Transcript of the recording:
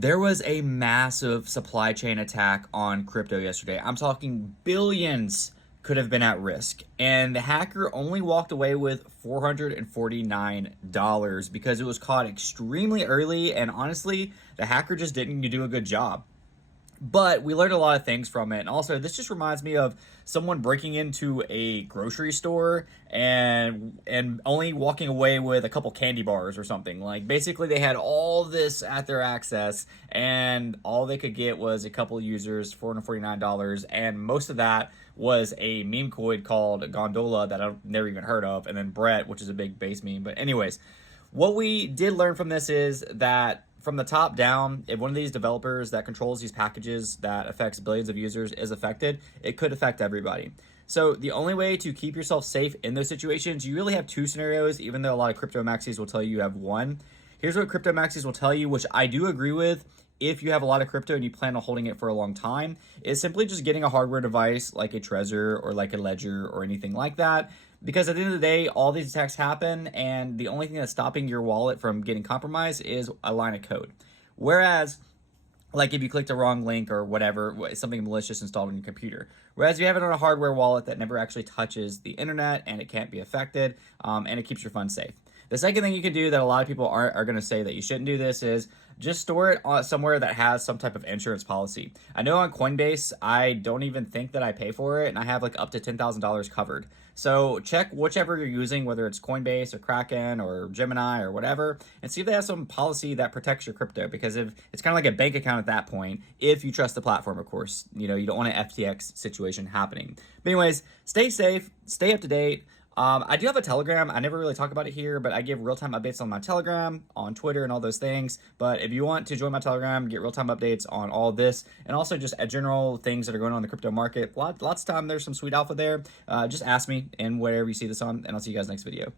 There was a massive supply chain attack on crypto yesterday. I'm talking billions could have been at risk. And the hacker only walked away with $449 because it was caught extremely early. And honestly, the hacker just didn't do a good job. But we learned a lot of things from it. And also, this just reminds me of someone breaking into a grocery store and only walking away with a couple candy bars or something. Like basically they had all this at their access and all they could get was a couple users, $449, and most of that was a meme coin called Gondola that I've never even heard of, and then Brett, which is a big base meme. But anyways, what we did learn from this is that from the top down, if one of these developers that controls these packages that affects billions of users is affected, it could affect everybody. So the only way to keep yourself safe in those situations, you really have two scenarios, even though a lot of crypto maxis will tell you have one. Here's what crypto maxis will tell you, which I do agree with. If you have a lot of crypto and you plan on holding it for a long time, is simply just getting a hardware device like a Trezor or like a Ledger or anything like that. Because at the end of the day, all these attacks happen, and the only thing that's stopping your wallet from getting compromised is a line of code. Whereas, like if you clicked a wrong link or whatever, something malicious installed on your computer. Whereas if you have it on a hardware wallet that never actually touches the internet and it can't be affected, and it keeps your funds safe. The second thing you can do that a lot of people are going to say that you shouldn't do this is just store it somewhere that has some type of insurance policy. I know on Coinbase, I don't even think that I pay for it, and I have like up to $10,000 covered. So check whichever you're using, whether it's Coinbase or Kraken or Gemini or whatever, and see if they have some policy that protects your crypto. Because if it's kind of like a bank account at that point, if you trust the platform, of course, you don't want an FTX situation happening. But anyways, stay safe, stay up to date. I do have a Telegram. I never really talk about it here, but I give real-time updates on my Telegram, on Twitter, and all those things. But if you want to join my Telegram, get real-time updates on all this, and also just general things that are going on in the crypto market. Lots of time, there's some sweet alpha there. Just ask me and wherever you see this on, and I'll see you guys next video.